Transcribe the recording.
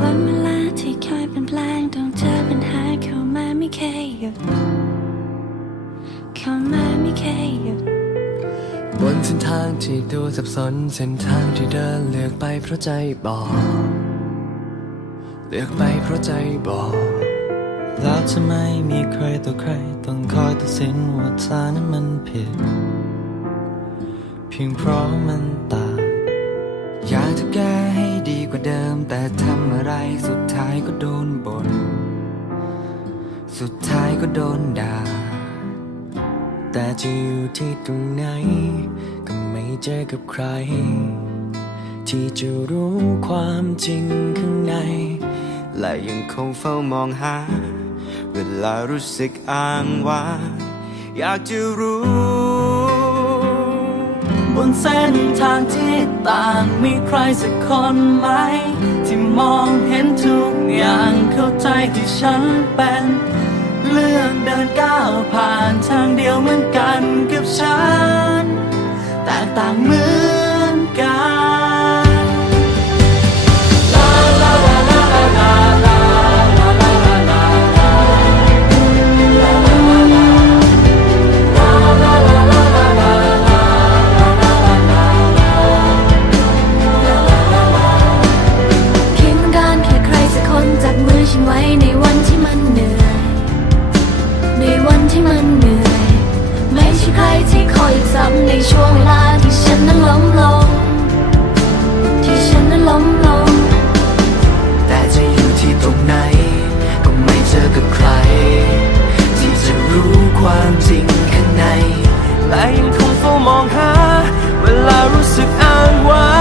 วันเวลาที่คอยเปลี่ยนแปลงต้องเจอปัญหาเข้ามาไม่เคยหยุดเข้ามาไม่เคยหยุดบนเส้นทางที่ดูสับสนเส้นทางที่เดินเลือกไปเพราะใจบอก เลือกไปเพราะใจบอก แล้วจะไม่มีใครต่อใคร ต้องคอยตัดสินว่าทางนั้นมันผิด เพียงเพราะมันต่างอยากจะแก้ แต่ทำอะไรสุดท้ายก็โดนบน่นสุดท้ายก็โดนด่า แต่จะอยู่ที่ตรงไหน ก็ไม่เจอกับใคร ที่จะรู้ความจริงข้างใน และยังคงเฝ้ามองหา เวลารู้สึกอ้างว้างอยากจะรู้ บนเส้นทางที่ต่างมีใครสักคนไหม ที่มองเห็นทุกอย่างเข้าใจที่ฉันเป็น เรื่องเดินก้าว ที่มันเหนื่อย ไม่ใช่ใครที่คอยซ้ำในช่วงเวลาที่ฉันนั้นล้มลง ที่ฉันนั้นล้มลง แต่จะอยู่ที่ตรงไหน ก็ไม่เจอกับใคร ที่จะรู้ความจริงข้างในและยังคงเฝ้ามองหา เวลารู้สึกอ้างว้าง